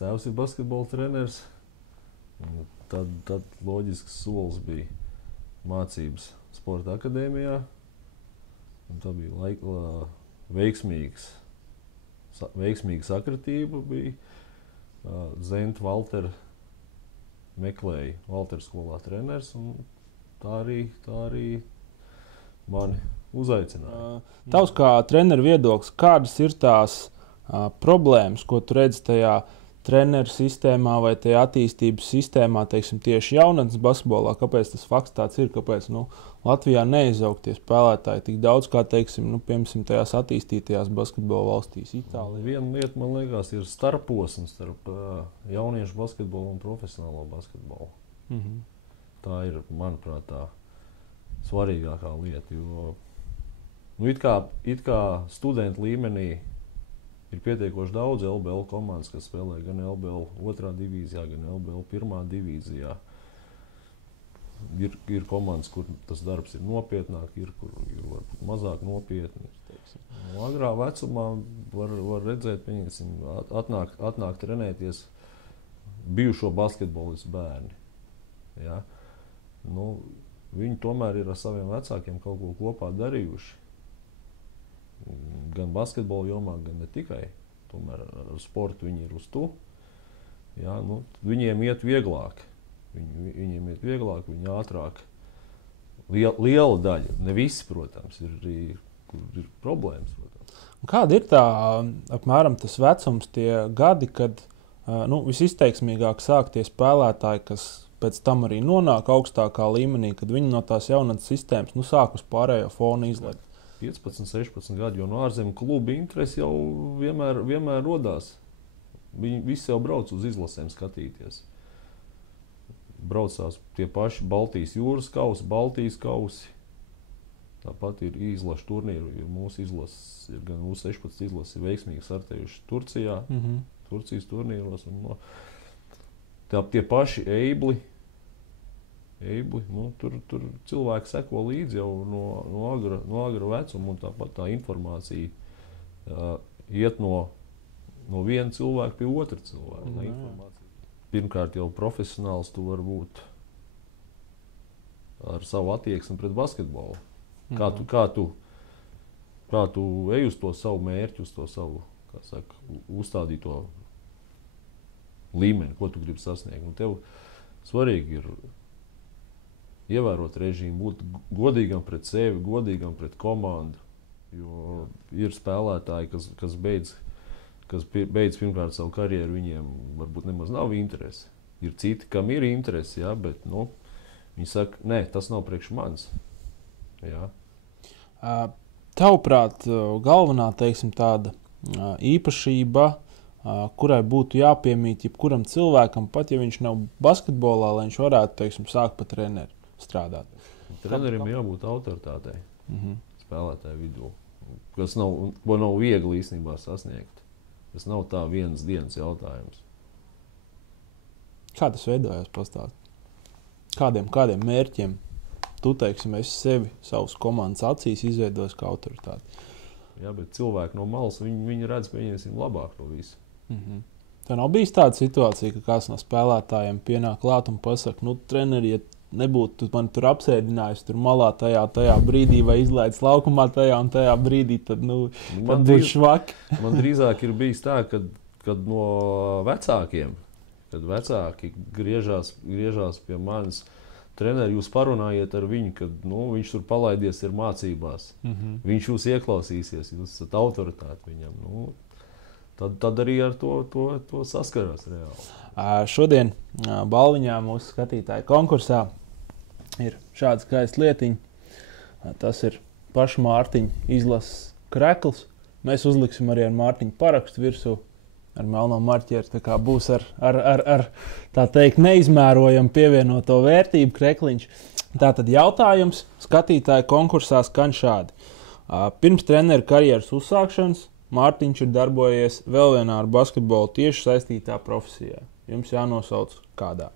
tēvs ir basketbola treneris. Tad loģisks solis bija mācības sporta akadēmijā. Un tā bija veiksmīga sakritība. Bija Zenta Valtera meklēja Valtera skolā treneris. Tā arī mani uzaicināja. Tavs kā treneru viedoklis, kādas ir tās problēmas, ko tu redzi tajā treneru sistēmā vai tajā attīstības sistēmā, teiksim, tieši jaunatnes basketbolā? Kāpēc tas fakts tāds ir? Kāpēc Latvijā neizaug tie spēlētāji tik daudz, kā, teiksim, piemēram, tajās attīstītajās basketbola valstīs, Itālijā? Viena lieta, man liekas, ir starposms starp jauniešu basketbolu un profesionālo basketbolu. Tā ir, manuprāt, tā svarīgākā lieta, jo it kā studentu līmenī ir pietiekoši daudz LBL komandas, kas spēlē gan LBL 2. divīzijā, gan LBL 1. divīzijā. Ir komandas, kur tas darbs ir nopietnāk, ir kur ir varbūt mazāk nopietni. No agrā vecumā var redzēt, atnāk trenēties bijušo basketbolistu bērni. Ja? Viņi tomēr ir ar saviem vecākiem kaut ko kopā darījuši. Gan basketbola jomā, gan ne tikai. Tomēr ar sportu viņi ir uz tu. Ja, viņiem iet vieglāk. Viņiem iet vieglāk, viņi ātrāk. Liela daļa, ne visi, protams, ir problēmas. Protams. Kāda ir tā apmēram tas vecums, tie gadi, kad visizteiksmīgāk sāk tie spēlētāji, kas pēc tam arī nonāk augstākā līmenī, kad viņi no tās jaunatnes sistēmas sāk uz pārējo fonu izlaikt? 15, 16 gadi, jo no ārzemju klubu interesi jau vienmēr rodās. Viņi visi jau brauc uz izlasēm skatīties. Braucās tie paši Baltijas jūras kausi, Baltijas kausi. Tāpat ir izlašu turnīri, mūsu izlases, ir gan U16 izlases ir veiksmīgi startējuši Turcijā, Turcijas turnīros. Tie paši Eibli, tur cilvēki seko līdzi jau no agra vecuma, un tāpat tā informācija iet no viena cilvēka pie otra cilvēka. Pirmkārt jau profesionāls tu vari būt ar savu attieksmi pret basketbolu. Kā tu ej uz to savu mērķi, uz to savu, uzstādīto līmeni, ko tu gribi sasniegt. Tev svarīgi ir ievērot režīmu, būt godīgam pret sevi, godīgam pret komandu. Jo ir spēlētāji, kas beidz pirmkārt savu karjeru, viņiem varbūt nemaz nav interesi. Ir citi, kam ir interesi, ja, bet viņi saka, nē, tas nav priekš manis. Ja. Tavuprāt, galvenā, teiksim, tāda īpašība, kurai būtu jāpiemīt jebkuram cilvēkam, pat ja viņš nav basketbolā, lai viņš varētu, teiksim, sākt pa treneri strādāt? Trenerim jābūt autoritātei spēlētāju vidū, ko nav viegli īstenībā sasniegt. Tas nav tā vienas dienas jautājums. Kā tas veidojās, pastāst? Kādiem mērķiem tu, teiksim, esi sevi savas komandas acīs izveidojis kā autoritāti? Jā, bet cilvēki no malas, viņi redz, pieņemsim labāk no visu. Tā nav bijis tāda situācija, ka kāds no spēlētājiem pienāk klāt un pasaka, treneri, ja nebūtu man tur apsēdinājis tur malā tajā brīdī vai izlaidis laukumā tajā un tajā brīdī, tad būtu švaki. Man drīzāk ir bijis tā, kad no vecākiem, kad vecāki griežās pie manis, treneri, jūs parunājiet ar viņu, kad viņš tur palaidies ir mācībās. Viņš jūs ieklausīsies, jūs esat autoritāti viņam. Tad arī ar to saskarās reāli. Šodien balviņā mūsu skatītāju konkursā ir šāds skaists lietiņš. Tas ir paša Mārtiņa izlases krekls. Mēs uzliksim arī ar Mārtiņa parakstu virsū ar melno marķieru. Tā kā būs ar tā teikt neizmērojamu pievienoto vērtību krekliņš. Tātad jautājums skatītāju konkursā skan šādi. Pirms treneru karjeras uzsākšanas Mārtiņš ir darbojies vēl vienā ar basketbolu tieši saistītā profesijā. Jums jānosauc kādā.